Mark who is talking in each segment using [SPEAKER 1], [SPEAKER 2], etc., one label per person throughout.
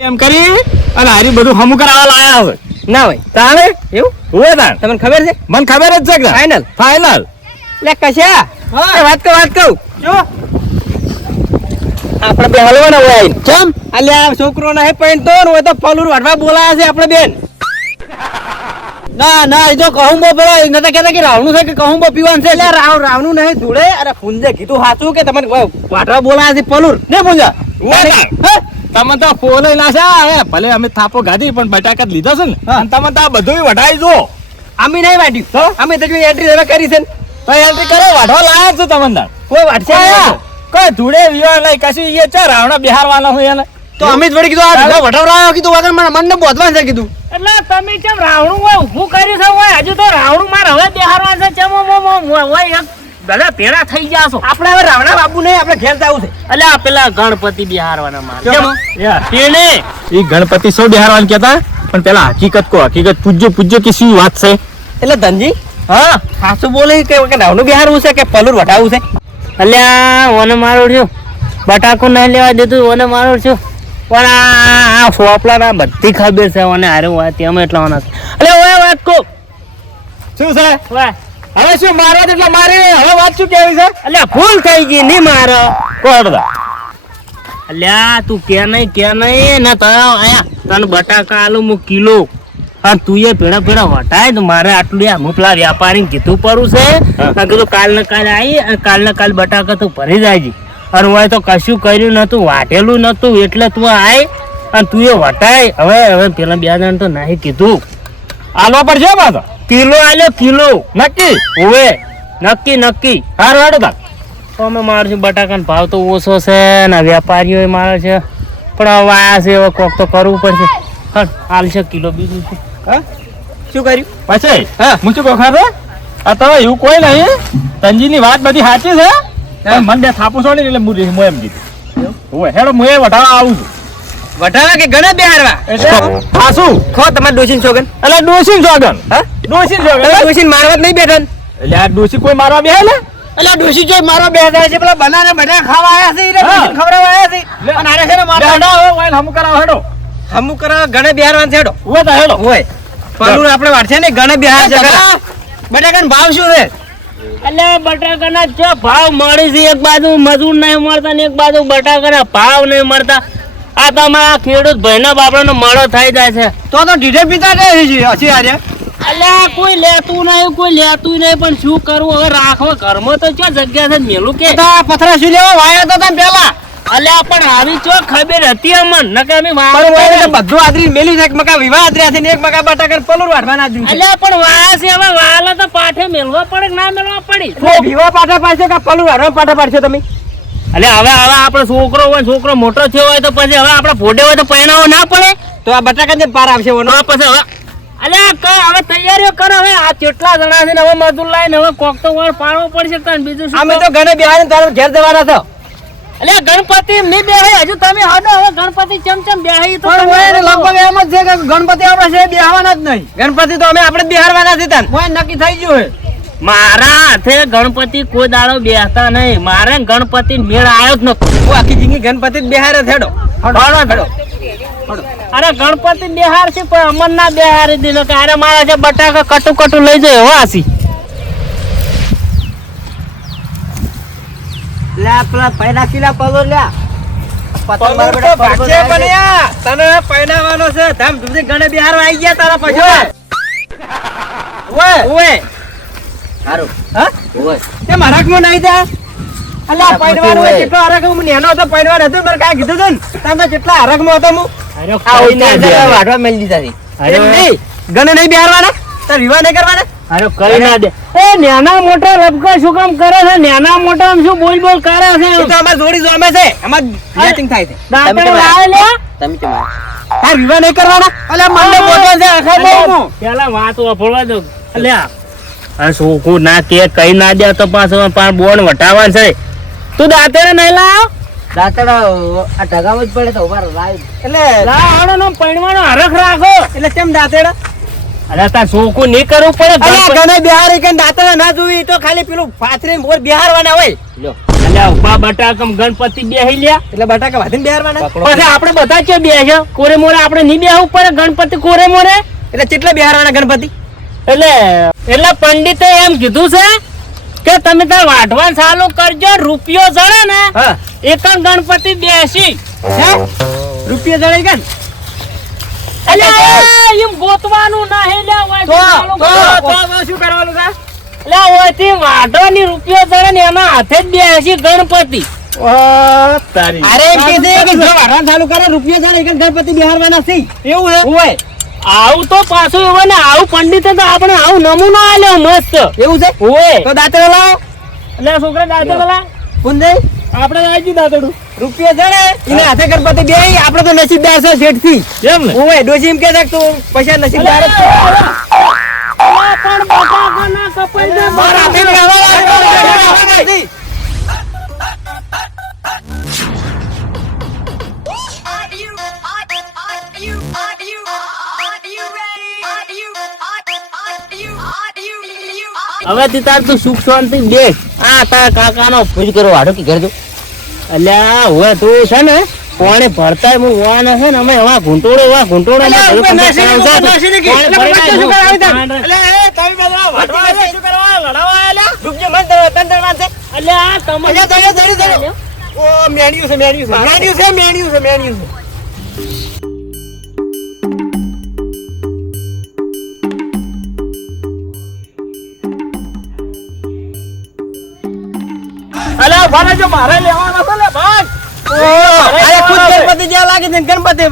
[SPEAKER 1] એમ કરી અને હારી બધું હમું કરાવવા લાયા હોય.
[SPEAKER 2] ના હોય.
[SPEAKER 1] તાણે?
[SPEAKER 2] એવું?
[SPEAKER 1] હોય તાણ.
[SPEAKER 2] તમને ખબર છે?
[SPEAKER 1] મને ખબર જ છે ફાઈનલ
[SPEAKER 2] ફાઇનલ લે કશા?
[SPEAKER 1] હા.
[SPEAKER 2] વાત કહું વાત કહું.
[SPEAKER 1] જો.
[SPEAKER 2] આપણે બે હલવાના હોય કેમ? અલ્યા છોકરો ના હે પેન્ટ તો હોય તો પલુર વાટવા બોલાયા છે આપણે બેન. ના ના એ તો કહું બો પેલો એ તો કહેતા કે રાવણું છે કે કહું બો પીવાનું છે? એટલે રાવ રાવણું નહીં જોડે અરે ફુંજે કીધું સાચું કે તમને વાટવા બોલાયા છે પલુર? ને પૂંજા.
[SPEAKER 1] તમે તો ફોલો લાશા હે ભલે અમે થાપો ગાધી પણ બટાકા જ લીધો છે ને. અને તમે તો આ બધું વઢાઈ જો
[SPEAKER 2] અમે નહીં વાટ્યું અમે તો એન્ટ્રી હવે કરી છે
[SPEAKER 1] તો એન્ટ્રી કરે વાઢવા લાયા છો તમને તાણ.
[SPEAKER 2] કોઈ વાટશે
[SPEAKER 1] કોઈ ધૂળે વિવાહ નહીં કશું એ છે રાવણા બિહારવાના હું એને.
[SPEAKER 2] તો અમિત વડી વળી કીધું આ
[SPEAKER 1] ચાલો.
[SPEAKER 2] વટાવરાયો કીધું વગર મને મનને બોધવા છે કીધું.
[SPEAKER 3] એટલે તમે કેમ રાવણું હોય ઊભું કર્યું છે હોય? હજુ તો રાવણું મારે હવે બેહારવા છે ચમ મો મો મો હોય એક બધા ભેળા થઈ જાશો
[SPEAKER 2] આપણે હવે રાવણા બાબુ નહીં આપણે ઘેર જવું છે.
[SPEAKER 3] એટલે આ પેલા ગણપતિ બિહારવાના મારે. તેને
[SPEAKER 1] એ ગણપતિ સૌ બિહારવાન કહેતા પણ પેલા હકીકત કો હકીકત પૂજ્યો પૂજ્યો કે શું વાત છે?
[SPEAKER 2] એટલે ધનજી
[SPEAKER 1] હા?
[SPEAKER 2] સાસુ બોલે કે રાવણું બિહારવું છે કે પલુર વટાવું છે?
[SPEAKER 3] અલ્યા ઓને મારું છું. બટાકો નહીં લેવા દેતું ઓને મારો છું. પણ આ આ સોપલા ના બધી ખબર છે ઓને હારે વાત એમ એટલા ઓના એટલે ઓય વાત કો
[SPEAKER 1] શું છે?
[SPEAKER 3] ઓય.
[SPEAKER 1] હવે શું મારવા જેટલા મારી? હવે વાત શું કેવી છે?
[SPEAKER 3] એટલે ભૂલ થઈ ગઈ નહીં મારે.
[SPEAKER 1] કોડદા
[SPEAKER 3] અલ્યા તું કે નહીં કે નહીં ને તો આયા તને બટાકા આલુ મુ કિલો. અને તું એ ભેડા ભેડા વટાય તો મારે આટલું આ હું પેલા વ્યાપારી કીધું પડું છે.
[SPEAKER 1] હા.
[SPEAKER 3] કીધું કાલ ને કાલ આવી અને કાલ ને કાલ બટાકા તું ભરી જાય અને હોય તો કશું કર્યું નતું વાટેલું નતું એટલે તું આય અને તું એ વટાય. હવે હવે પેલા બે જણ તો નહીં કીધું.
[SPEAKER 1] આલવા પડશે પાછો?
[SPEAKER 3] કિલો આલ્યો કિલો.
[SPEAKER 1] નક્કી?
[SPEAKER 3] ઓવે નક્કી નક્કી.
[SPEAKER 1] હાર હેડો બાપ
[SPEAKER 3] તો અમે મારું છું બટાકાનો ભાવ તો ઓછો છે ને વેપારીઓ મારે છે. પણ હવે આ છે હવે કોક તો કરવું પડશે. હા હાલશે કિલો બીજું છે
[SPEAKER 2] હા? શું કર્યું?
[SPEAKER 1] પછી?
[SPEAKER 2] હા.
[SPEAKER 1] હું શું કહું ખબર આ તો એવું કોઈ નહીં. તંજીની વાત બધી સાચી છે. મને બે થાપું છોડી એટલે હું હું એમ કીધું. હોય હેડો હું એ વટાવા આવું છું.
[SPEAKER 2] વટાવા કે ગણે બિહારવા
[SPEAKER 1] એટલે ખાસું
[SPEAKER 2] ખો તમારે ડોસીન સોગન
[SPEAKER 1] એટલે ડોસીન છોગન.
[SPEAKER 2] હા? તમે
[SPEAKER 1] જોગન
[SPEAKER 2] મારવા નહીં બેઠા
[SPEAKER 1] એટલે આ ડોસી કોઈ મારવા બે ને
[SPEAKER 2] એટલે ડોસી જોઈ મારવા બેઠા છે પેલા બનાને બધા ખાવા આયા છે એટલે. ખવડાવવા આયા છે. અને આરે છે ને મારવા
[SPEAKER 1] હેડો વાઈન હમું કરાવો હેડો.
[SPEAKER 2] હમું કરવા ગણે બિહારવાનું છે હેડો.
[SPEAKER 1] હોય તો હેડો.
[SPEAKER 2] હોય. પલુર આપણે વાટશે ને ઘણે બિહાર છે ખરા. બટાકાનો ભાવ શું છે?
[SPEAKER 3] એટલે બટાકાના જો ભાવ મળે છે એક બાજુ મજૂર નહીં મળતા ને એક બાજુ બટાકાના ભાવ નહીં મળતા. આ તમારા ખેડૂત ભાઈના બાપડાનો મળો થઈ જાય છે.
[SPEAKER 2] તો તો ઢીઢે પીતા રહે છે હજી આજે.
[SPEAKER 3] અલ્યા કોઈ લેતું નહીં કોઈ લેતું નહીં પણ શું કરવું? હવે રાખવા ઘરમાં તો ચો જગ્યા છે? મેલું કે?
[SPEAKER 2] આ પથરા શું લેવા? વાયા તો તમે પેલા
[SPEAKER 3] અલ્યા પણ આવી ચો ખબર હતી અમન? નકે અમે
[SPEAKER 2] બધું આદરી મેલી છે. મકા વિવાહ આદર્યા છે ને એક મકા બટાકા પલુર વાટવાના જ
[SPEAKER 3] અલ્યા પણ છે. હવે વાલા તો પાઠે મેલવા પડે ના મેલવા પડી?
[SPEAKER 2] તો વિવાહ પાઠે પાડશો કે પલુર વાઢવા પાઠે પાડશો તમે?
[SPEAKER 3] અલ્યા હવે હવે આપણો છોકરો હોય છોકરો મોટો થયો હોય તો પછી હવે આપણે ફોડે હોય તો પહેણાવો ના પડે?
[SPEAKER 2] તો આ બટાકા ને પાર આવશે ઓનો.
[SPEAKER 3] પછી હવે અલ્યા કર હવે તૈયારીઓ કર હવે આ કેટલા જણા છે હવે મજૂર લાઈને હવે કોક તો વાર પાડવો પડશે તને બીજું શું
[SPEAKER 2] અમે તો ઘરે બિહાર તારે ઘેર જવાના છો.
[SPEAKER 3] અલ્યા ગણપતિ નહીં બેહે હજુ તમે હડો હવે ગણપતિ ચમ ચમ બેહે ઈ તો
[SPEAKER 2] લગભગ એમ જ છે કે ગણપતિ આપણે છે બેહાવાના જ નહીં. ગણપતિ તો અમે આપણે બિહારવાના છે તને. હોય નક્કી થઈ ગયું હે
[SPEAKER 3] મારા હાથે ગણપતિ કોઈ દાડો બેસતા નહીં. મારે ગણપતિ મેળ આવ્યો જ નથી
[SPEAKER 2] હું આખી જિંદગી ગણપતિ જ બિહારે થેડો
[SPEAKER 3] અરે ગણપતિ બિહાર છે પણ અમર ના બિહારી દીધો કે અરે મારા છે બટાકા કટુ કટુ લઈ જાય એવો આસી
[SPEAKER 2] લે પેલા પૈડા કિલા પલો યા તને પૈનાવાનો છે. ધમ ધૂમથી ગણે બિહાર આવી ગયા તારા પછી ઓય ઓય
[SPEAKER 4] સારું
[SPEAKER 2] હા?
[SPEAKER 4] ઓય
[SPEAKER 2] તે મારા કમો નહીં જા અલ્યા
[SPEAKER 4] આ હોય.
[SPEAKER 2] કેટલો હરખ હું નેનો હતો પૈણવાનો હતો મને કાંઈ કીધું તું તમે કેટલા કેટલા હરખમાં હતો હું.
[SPEAKER 3] અરે
[SPEAKER 4] આ
[SPEAKER 3] ના દે
[SPEAKER 4] જરા વાઢવા મેલી દીધા છે.
[SPEAKER 2] એમ નહીં ગણે નહીં બિહારવાના? તાર વિવાહ નહીં કરવાના?
[SPEAKER 3] અરે કરી ના દે. એ નાના મોટા લપકા શું કામ કરે છે? નાના મોટા શું બોલ બોલ કરે છે?
[SPEAKER 2] તો અમાર જોડી જોમે છે. અમાર મેચિંગ થાય છે.
[SPEAKER 3] દાંતણ
[SPEAKER 4] તમે
[SPEAKER 3] લાવે લે
[SPEAKER 4] તમે તો
[SPEAKER 2] તાર વિવાહ નહીં કરવાના? અલે મને બોલવા છે આખા બહુ
[SPEAKER 3] પેલા વાત ઓફળવા દો. અલ્યા. આ છોકરું ના કે કઈ ના દે તો પાછો પાર બોન વટાવા છે. તું દાંતે નહીં લાવ?
[SPEAKER 4] દાંતડા આ ઢગાવ જ પડે તો ઊભા લાવ
[SPEAKER 2] એટલે
[SPEAKER 3] લાવ નો પૈણવાનો હરખ રાખો.
[SPEAKER 2] એટલે કેમ દાંતેડા?
[SPEAKER 3] અરે તાર છોકરું નહીં કરવું પડે
[SPEAKER 2] અલ્યા
[SPEAKER 3] ગણપતિ-
[SPEAKER 2] ગણે બિહાર કે દાંતેડા ના જોવી તો ખાલી પેલું પાથરીને બોર બિહારવાના હોય.
[SPEAKER 4] લ્યો.
[SPEAKER 3] અલ્યા ઊભા બટાકમ ગણપતિ બેહી લ્યા.
[SPEAKER 2] એટલે બટાકા વાધીને બેહારવાના?
[SPEAKER 3] પછી આપણે બધા છે બેસ્યો કોરે મોરે આપણે નહીં બેહવું પડે ગણપતિ કોરે મોરે?
[SPEAKER 2] એટલે કેટલા બિહારવાના ગણપતિ?
[SPEAKER 3] એટલે એટલે પંડિતે એમ કીધું છે કે તમે તાર વાઢવાન ચાલુ કરજો રૂપિયો જડે ને
[SPEAKER 2] હા.
[SPEAKER 3] એક ગણપતિ બેસી.
[SPEAKER 2] રૂપિયા
[SPEAKER 3] એમ ગોતવાનું નહીં
[SPEAKER 2] શું કરવાનું
[SPEAKER 3] વાઢવાની જડે ને એમાં હાથે જ બેસી ગણપતિ.
[SPEAKER 2] અરે એમ કે છે. કે જો વાઢવાનું ચાલુ કરે રૂપિયા જણાઈ ગયા ગણપતિ બિહારવાના છે. એવું હોય.
[SPEAKER 3] આવું તો પાછું એવું ને આવું પંડિતે તો આપણે આવું નમૂનો આલ્યો મસ્ત.
[SPEAKER 2] એવું છે?
[SPEAKER 3] ઓય
[SPEAKER 2] તો દાંતડો લાવો.
[SPEAKER 3] એટલે છોકરા દાદા પેલા
[SPEAKER 2] પુંજય
[SPEAKER 3] આપણે લાગી દાદડું
[SPEAKER 2] રૂપિયા ને? એને હાથે ગણપતિ બે આપણે તો નસીબદાર છે શેઠથી.
[SPEAKER 1] એમ ને?
[SPEAKER 2] ઓય ડોશી એમ કે છે તું પૈસા નસીબદાર જ છે.
[SPEAKER 3] પણ બટાકા ના કપાઈ દે
[SPEAKER 2] મારા
[SPEAKER 3] હવે થી તાર તું સુખ શાંતિ બે આ તારા કાકાનો પૂજ કરો વાડો કે કરજો અલ્યા હવે તું છે ને કોણે ભરતા હું વાન છે ને અમે એવા ઘૂંટોડો એવા ઘૂંટોડો
[SPEAKER 2] અલ્યા, તમે મેણ્યું છે, મેણ્યું છે. મેણ્યું છે, મેણ્યું છે, મેણ્યું છે.
[SPEAKER 1] અલ્યા ભારે જો મારે લેવાનો છે લે ભાગ
[SPEAKER 2] અરે, ખુદ ગણપતિ જ્યાં લાગે છે ગણપતિ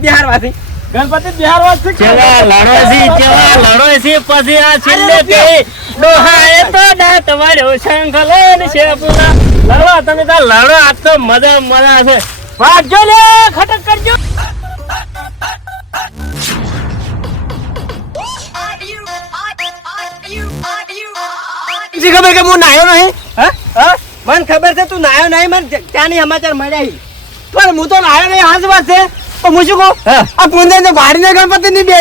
[SPEAKER 2] બિહારમાંથી
[SPEAKER 1] ગણપતિ બિહાર છે
[SPEAKER 3] ચલા લડો છી ચલા લડો છી પછી આ છેલ્લે ડોહાએ તો શંખ છે પૂરા લડો તમે તાર લડો તો મજા મજા છે ભાગજો લે ખટક કરજો
[SPEAKER 2] ખબર કે હું નાયો નહીં હા હા મને ખબર છે તું નાયો નહીં મને ત્યાંની સમાચાર મળ્યા પણ હું તો નાયો નહીં હાથ વાત છે. તો હું શું કહું? આ પૂંદે તો ભાડીને ગણપતિ ની બે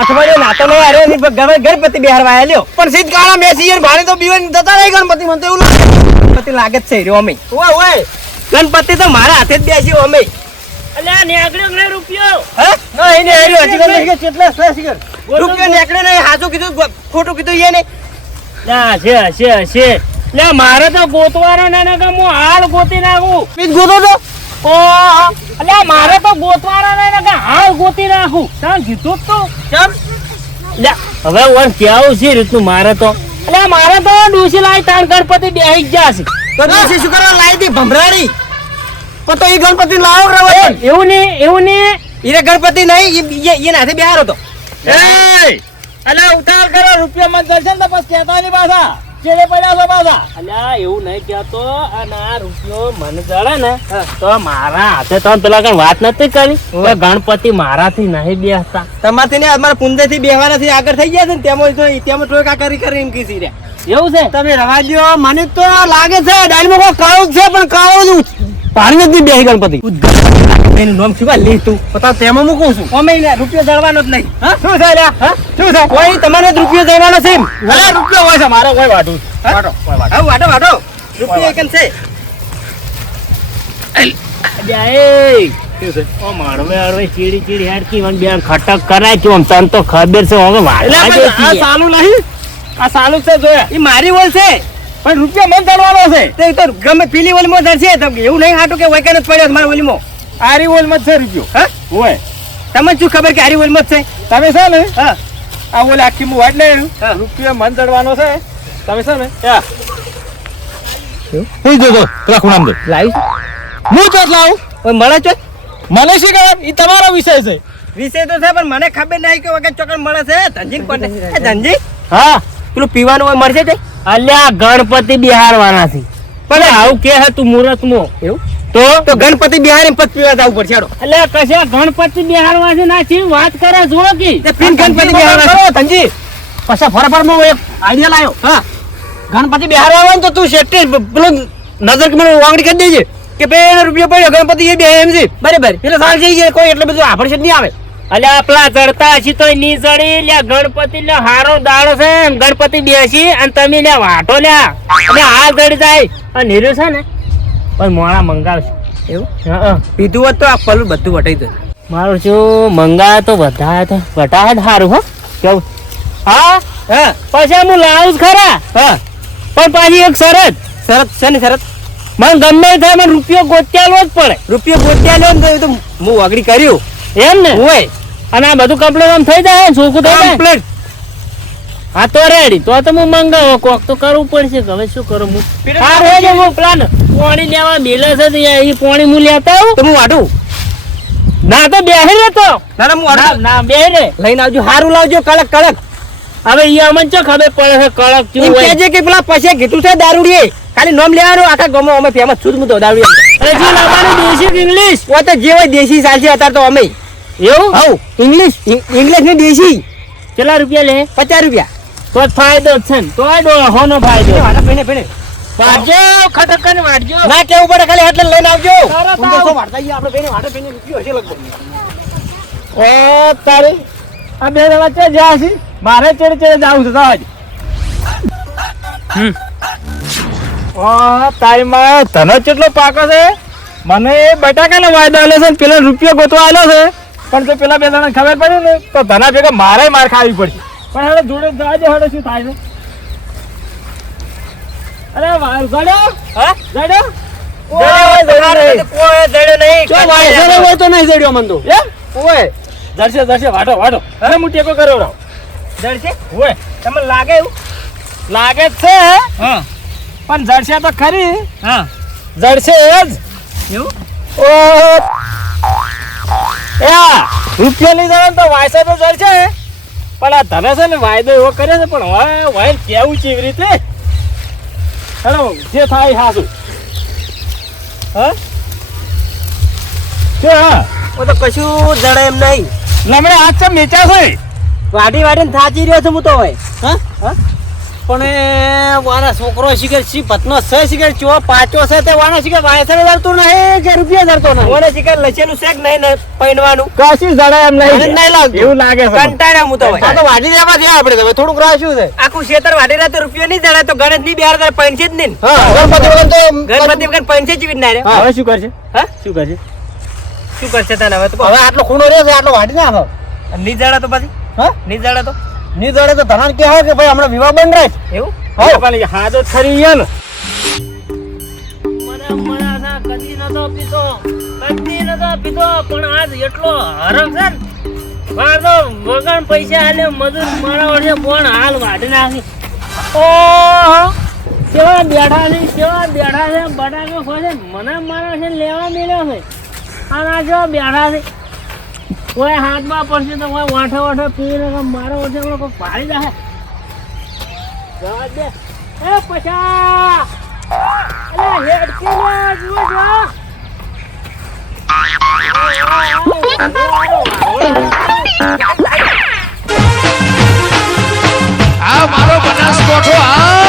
[SPEAKER 2] અઠવાડિયે નાતો નહીં હાર્યો નહીં ગણપતિ બિહારવા આલ્યો પણ સીધ કાળા મેસી યાર ભાડે તો બીવન જતા રહી ગણપતિ મને તો એવું લાગે. ગણપતિ લાગે જ છે રહ્યો અમે. ઓય ઓય. ગણપતિ તો મારા હાથે જ બેસ્યો અમે.
[SPEAKER 3] અલ્યા નેગડ્યો ને રૂપિયો?
[SPEAKER 2] હા? ના એને હાર્યો હજી કેટલા રૂપિયો નીકળે નહીં હાચું કીધું ખોટું કીધું એ નહીં
[SPEAKER 3] ના છે છે છે લે મારે તો ગોતવાનો ના ના કે હું હાલ ગોતી નાખું.
[SPEAKER 2] બીજ ગોતો તો.
[SPEAKER 3] ઓ અલ્યા મારે તો ગોતવાનો ને ના કે હાલ ગોતી નાખું. ત્યાં કીધું તો.
[SPEAKER 2] કેમ?
[SPEAKER 3] લે હવે વન કેવું છે રીતનું મારે તો? અલ્યા મારે તો ડૂસી લાઈ તાર ગણપતિ બેહી ગયા છે.
[SPEAKER 2] તો દેશી શું કરવા લાવી દી ભમરાડી પણ તો એ ગણપતિ લાવો રવા
[SPEAKER 3] એવું ને એવું ને
[SPEAKER 2] ઈને ગણપતિ નહીં એ એ નાથે હાથે હતો તો.
[SPEAKER 1] એ અલ્યા ઉતાર કરો રૂપિયા મત દર્શન ને તો પછી કહેતા નહીં પાછા. ચેડે પડ્યા છો પાછા.
[SPEAKER 3] અલ્યા એવું નહીં કહેતો. અને આ રૂપિયો મને ચડે ને તો મારા હાથે તો પેલા કઈ વાત નથી કરી. ગણપતિ મારાથી નહીં બેસતા.
[SPEAKER 2] તમારથી ને અમારા પુંજે થી આગળ થઈ ગયા છે ને તેમાં તો તેમાં ટોકા કરી કરી એમ કીધી રે.
[SPEAKER 3] એવું છે?
[SPEAKER 2] તમે રવા દો મને તો લાગે છે ડાયલમાં કોઈ કાળું છે પણ કાળું જ પાણી નથી નહીં બેહી એનું નામ શું લે તું. પતા તેમાં મૂકું છું? અમે રૂપિયો જળવાનો જ નહીં. હા? શું થાય હા? શું થાય? કોઈ તમારે જ રૂપિયો જળવાનો છે
[SPEAKER 1] અલ્યા રૂપિયા હોય છે. મારો કોઈ વાટું
[SPEAKER 2] વાટો વાટો વાટો વાટો રૂપિયો એક છે. મારી બોલ છે.
[SPEAKER 1] પણ રૂપિયા મન ચડવાનો છે.
[SPEAKER 2] ગમે પેલી ઓલીમાં ધરશે તો એવું નહીં હાટું કે વૈકન જ પડ્યો મારા ઓલીમાં
[SPEAKER 1] આરી ઓલ મત છે રૂપિયો
[SPEAKER 2] હા?
[SPEAKER 1] હોય.
[SPEAKER 2] તમને શું ખબર કે આરી ઓલીમાં જ છે?
[SPEAKER 1] તમે છે ને?
[SPEAKER 2] હા.
[SPEAKER 1] આ ઓલે આખી હું વાટ લઈ
[SPEAKER 2] હા.
[SPEAKER 1] મન ચડવાનો છે. તમે છે ને? હું. જોજો રાખું નામ દે
[SPEAKER 2] લાઈવ
[SPEAKER 1] હું ચોથ લાવું?
[SPEAKER 2] ઓય મળે છે
[SPEAKER 1] મને શી ખબર? એ તમારો વિષય છે.
[SPEAKER 2] વિષય તો છે પણ મને ખબર નહીં કે વગર ચોકડ મળે છે. ધનજી એ ધનજી?
[SPEAKER 3] હા.
[SPEAKER 2] પેલું પીવાનું હોય મળશે તે?
[SPEAKER 3] અલ્યા ગણપતિ બિહારવાના છે. પણ આવું કે હતું મુહૂર્તનું
[SPEAKER 2] એવું?
[SPEAKER 3] તો?
[SPEAKER 2] તો ગણપતિ બિહારી પત પીવા જવું પડશે હાડો.
[SPEAKER 3] અલ્યા કશા ગણપતિ બિહારવા છે ના છે વાત કરે જો કે.
[SPEAKER 2] ગણપતિ બિહારવા તંજી પછી ફરફરમાં એક આઈડિયા લાયો. હા. ગણપતિ બિહારવા આવે ને તો તું શેઠે પેલો નજર કે મને વાંગડી કરી દેજે કે બે રૂપિયા પડ્યો ગણપતિ એ બે એમ છે. બરાબર. એટલે સાલ જઈ જાય કોઈ એટલે બધું આભણ નહીં આવે.
[SPEAKER 3] અલે આપલા ચડતા હશી તો ની ચડી લ્યા ગણપતિ લે હારો દાડો છે ગણપતિ બેસી અને તમે લ્યા વાટો લ્યા. અને હાલ ચડી જાય. અને નીરુ છે ને. પણ મોડા મંગાવશું.
[SPEAKER 2] એવું?
[SPEAKER 3] હા
[SPEAKER 2] પીધું હોત તો આ પલું બધું વટાઈ દઉં
[SPEAKER 3] મારું શું મંગાવે તો વધારે તો વટાવે સારું હો. કેવું? હા?
[SPEAKER 2] હા.
[SPEAKER 3] પછી હું લાવું જ ખરા.
[SPEAKER 2] હા.
[SPEAKER 3] પણ પાછી એક શરત.
[SPEAKER 2] શરત? છે ને શરત?
[SPEAKER 3] મને ગમે થાય મને રૂપિયો ગોત્યાલો જ પડે.
[SPEAKER 2] રૂપિયો ગોત્યા લે ને તો હું વાગડી કર્યું.
[SPEAKER 3] એમ ને?
[SPEAKER 2] હોય.
[SPEAKER 3] અને આ બધું કમ્પ્લેટ આમ થઈ જાય ચોખ્ખું થઈ જાય?
[SPEAKER 2] કમ્પ્લીટ
[SPEAKER 3] હા તો રેડી તો તો હું મંગાવો. કોક તો કરવું પડશે હવે શું કરું? હું હા રેજે હું પ્લાન પાણી લેવા મેલે છે એ પાણી હું લેતા આવું?
[SPEAKER 2] તો હું વાટું
[SPEAKER 3] ના તો બેહી રે તો.
[SPEAKER 2] ના ના હું
[SPEAKER 3] ના બેહી રે.
[SPEAKER 2] લઈને આવજો સારું લાવજો કડક કડક.
[SPEAKER 3] હવે ઈ અમને ચો ખબર પડે છે કડક ચૂ હોય?
[SPEAKER 2] કહેજે કે પેલા પછી કીધું છે દારૂડીએ. ખાલી નામ લેવાનું આખા ગમો અમે ફેમસ છું હું તો દારૂડી
[SPEAKER 3] અરે જી લાવવાનું દેશી ઇંગ્લિશ?
[SPEAKER 2] ઓ તો જે હોય દેશી ચાલશે અત્યારે તો અમે.
[SPEAKER 3] એવું?
[SPEAKER 2] હવ ઇંગ્લિશ ઇંગ્લિશ ને દેશી.
[SPEAKER 3] કેટલા રૂપિયા લે?
[SPEAKER 2] પચાસ રૂપિયા.
[SPEAKER 3] તો જ ફાયદો જ છે ને. તો જ હોનો ફાયદો.
[SPEAKER 2] વાડા પીને
[SPEAKER 3] વાડજો ખટકન વાંચજો
[SPEAKER 2] ના કેવું પડે ખાલી એટલે લઈને આવજો. તો વાળતા આપણે બેને વાડે પીને રૂપિયો હશે લગભગ.
[SPEAKER 1] ઓ તારી આ બે છે જ્યાં છે મારે ચેડે ચેડે જાવું છે તાજ હમ. ઓ તારી માં તને કેટલો પાકો છે? મને બટાકાનો વાયદો આલ્યો છે ને પેલો રૂપિયો ગોતવા આલ્યો છે. પણ જો પેલા બે જણા ખબર પડી ને તો ધના ભેગા મારે માર ખાવી પડશે. પણ હવે જોડે જાજે હવે શું થાય અરે
[SPEAKER 2] હા? જડ્યો નહીં.
[SPEAKER 1] ચો વાયસરો હોય
[SPEAKER 2] તો નહીં જડ્યો મન તો.
[SPEAKER 1] એમ ઓય જરશે જરશે વાટો વાટો હવે હું ટેકો કર્યો રહો
[SPEAKER 2] જડશે? તમને લાગે
[SPEAKER 1] લાગે છે
[SPEAKER 2] હા?
[SPEAKER 1] પણ જડશે તો ખરી.
[SPEAKER 2] હા.
[SPEAKER 1] જડશે જ.
[SPEAKER 2] એવું?
[SPEAKER 1] રૂપિયા લઈ જવાનું તો વાયસા તો જડશે પણ આ તમે છે ને વાયદો એવો કરે છે પણ હવે વાય કેવું છે એવી રીતે? હેલો જે થાય હાસું હા? કે હા.
[SPEAKER 2] હું તો કશું જડે એમ નહીં.
[SPEAKER 1] લમણે આજ છે મેચા છે?
[SPEAKER 2] વાડી વાડીને થાચી રહ્યો છું હું તો હોય
[SPEAKER 4] હા?
[SPEAKER 2] હા?
[SPEAKER 4] પણ વાના છોકરો શીખે સી પતનો છે શીખે ચો પાચો છે તે વાના શીખે વાયસર ધરતો નહીં? કે રૂપિયા ધરતો નહીં.
[SPEAKER 2] મને શીખર લચેલું છે કે નહીં પહેરવાનું
[SPEAKER 1] કશું જડે એમ નહીં.
[SPEAKER 4] નહીં લાગતું.
[SPEAKER 1] એવું લાગે છે
[SPEAKER 2] કંટાળ્યા હું તો
[SPEAKER 4] આ
[SPEAKER 2] હોય
[SPEAKER 4] તો વાડી દેવા દે આપણે તો. હવે થોડુંક રાખ્યું છે?
[SPEAKER 2] આખું ખેતર વાડી રહ્યા તો રૂપિયો નહીં જડે તો ગણેશની બિહાર તારે પૈણશે જ નહીં.
[SPEAKER 4] હા ગણપતિ વગર તો
[SPEAKER 2] ગણપતિ વગર પૈણશે જીવી ના રે
[SPEAKER 1] હવે શું કરશે?
[SPEAKER 2] હા?
[SPEAKER 1] શું કરશે?
[SPEAKER 2] શું કરશે તને હવે તો
[SPEAKER 4] હવે આટલો ખૂણો રહ્યો છે આટલો વાડી નાખો.
[SPEAKER 2] નહીં જડે તો પછી?
[SPEAKER 4] હા?
[SPEAKER 2] નહીં જડે તો?
[SPEAKER 4] ની દડે તો ધનાન કે કે ભાઈ હમણાં વિવાહ બંધ રાખ.
[SPEAKER 2] એવું?
[SPEAKER 1] હા. પણ હાજો ખરી યન
[SPEAKER 3] મને મને ના કદી નતો પીતો કદી નતો પીતો પણ આજ એટલો હરમ છે ને. તો વગર પૈસા આલે મજૂર મારા વડે પણ હાલ વાઢી નાખી. ઓ કેવા બેઠા છે કેવા બેઠા છે બટાકા ખોજે મને મારા છે લેવા મેળ્યો છે. અને આ જો બેઠા છે? કોઈ હાથમાં પડશે તો કોઈ વાઠે વાઠે પીને મારો વાઠે હમણાં કોઈ પાડી દે. એ પછા. હેડકી જુઓ જો આ મારો બનાસકોઠો આ